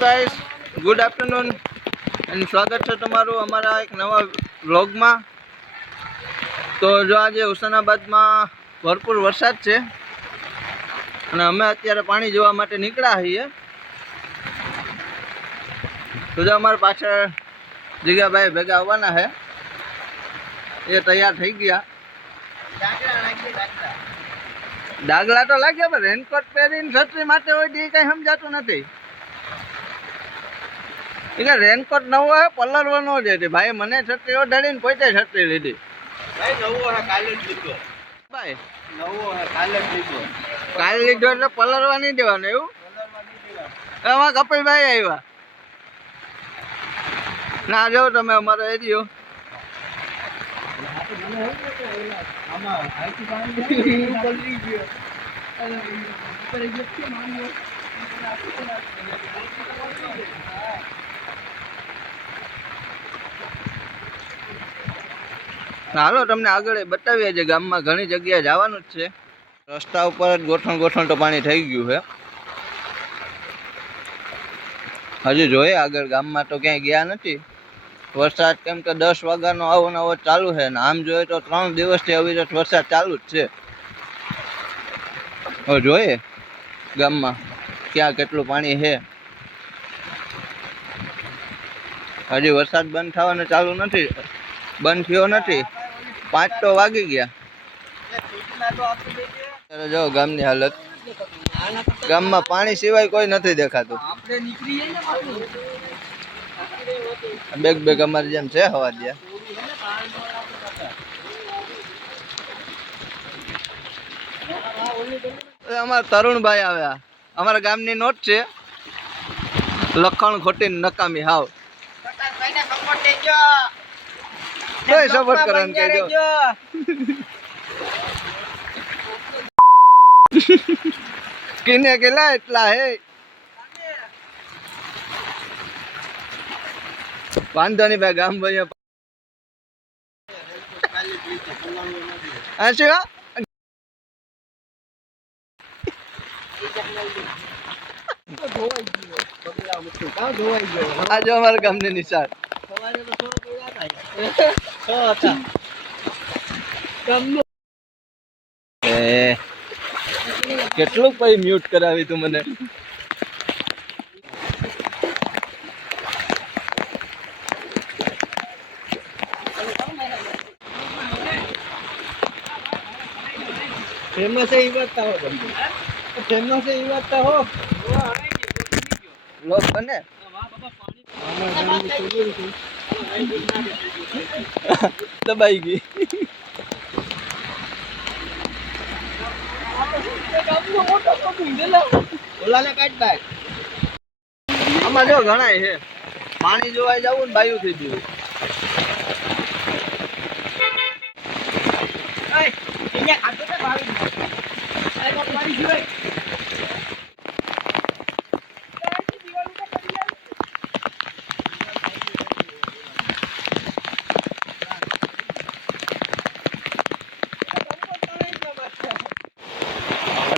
Guys, good afternoon અને સ્વાગત છે તમારું અમારા એક નવા વ્લોગમાં. તો જો આજે હુસેનાબાદમાં ભરપૂર વરસાદ છે અને અમે અત્યારે પાણી જોવા માટે નીકળ્યા છીએ. તો જો અમારા પાછળ જીગાભાઈ ભેગા આવવાના છે, એ તૈયાર થઈ ગયા. ડાગલા તો લાગ્યા પણ રેનકોટ પહેરીને છત્રી માટે હોય એ કઈ સમજાતું નથી. એટલે રેનકોટ નવો હે, પલળવાનો જ હતી ભાઈ. મને છત્રી ઓઢાડીને પોતે છત્રી લીધી. ભાઈ નવો હે, કાલે જ લીધો. ભાઈ નવો હે, કાલે જ લીધો. કાલે લીધો એટલે પલળવા નહીં દેવાનું એવું? એમાં કપિલભાઈ આવ્યા ના, જો તમે અમારો એરિયો હાલો તમને આગળ બતાવીએ છીએ. ગામમાં ઘણી જગ્યાએ જવાનું જ છે. રસ્તા ઉપર જ ગોઠણ તો પાણી થઈ ગયું છે. હજી જોઈએ આગળ. ગામમાં તો ક્યાંય ગયા નથી. વરસાદ કેમ કે 10 વાગ્યાનો આવો નવો ચાલુ છે ને આમ જોઈએ તો 3 દિવસથી અવિરત વરસાદ ચાલુ જ છે. હવે જોઈએ ગામમાં ક્યાં કેટલું પાણી છે. હજી વરસાદ બંધ થવાનું ચાલુ નથી, બંધ થયો નથી. 5 તો વાગી ગયા. જો ગામની હાલત, ગામમાં પાણી સિવાય કોઈ નથી દેખાતું. બેગ અમારી જેમ છે હવા દે. અમારા તરુણભાઈ આવ્યા. અમારા ગામની નોટ છે, લખણ ખોટી નકામી હાવ. કોઈ સપોર્ટ કરવાનું કહેજો. કિને કેલા એટલા હે વાંધો નહીં ભાઈ. ગામ ભાઈ આજે અમારા ગામની નિશાળ કેટલું પછી મ્યુટ કરાવી તું મને. फेमस है ये बात हो, फेमस है ये बात हो लोग बने दबाई गई. આમાં જો ઘણાય છે. પાણી જોવાય જવું ને બાયું થઈ ગયું.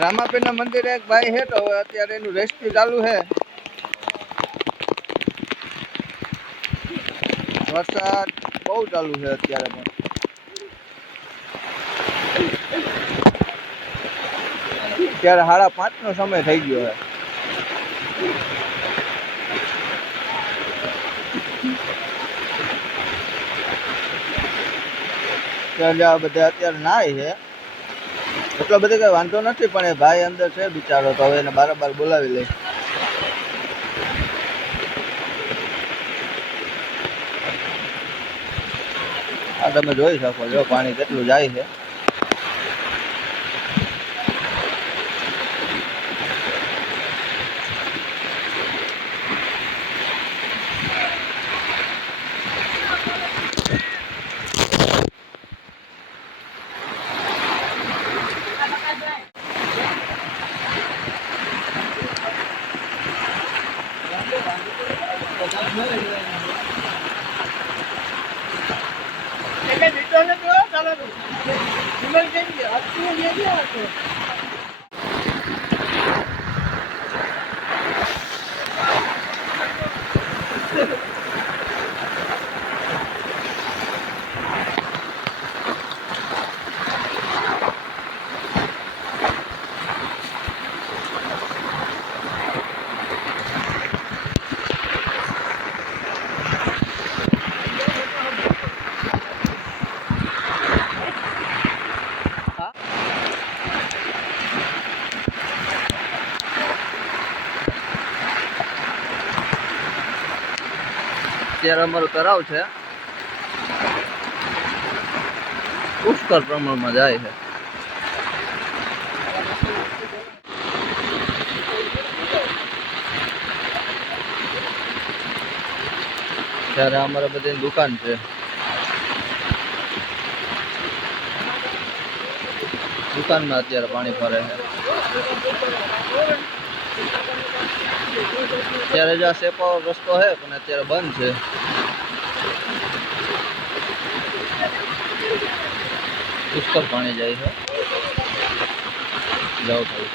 રામાપીર ના મંદિરે એક ભાઈ છે, તો અત્યારે એનું રેસ્ક્યુ ચાલુ છે. વરસાદ બહુ ચાલુ છે અત્યારે પણ. અત્યારે 5:30 નો સમય થઈ ગયો છે. ત્યાં બધા અત્યારે નાય છે. એટલો બધો કઈ વાંધો નથી, પણ એ ભાઈ અંદર છે બિચારો, તો હવે એને બારોબાર બોલાવી લે. આ તમે જોઈ શકો છો પાણી કેટલું જાય છે. અત્યારે અમારું તળાવ છે, પુષ્કળ પ્રમાણમાં જાય છે. ત્યારે અમારે બધી દુકાન છે. દુકાનમાં અત્યારે પાણી ભરે છે. અત્યારે જો સેપાવો રસ્તો છે પણ અત્યારે બંધ છે. પુષ્કળ પાણી જાય છે. જાઓ ખાલી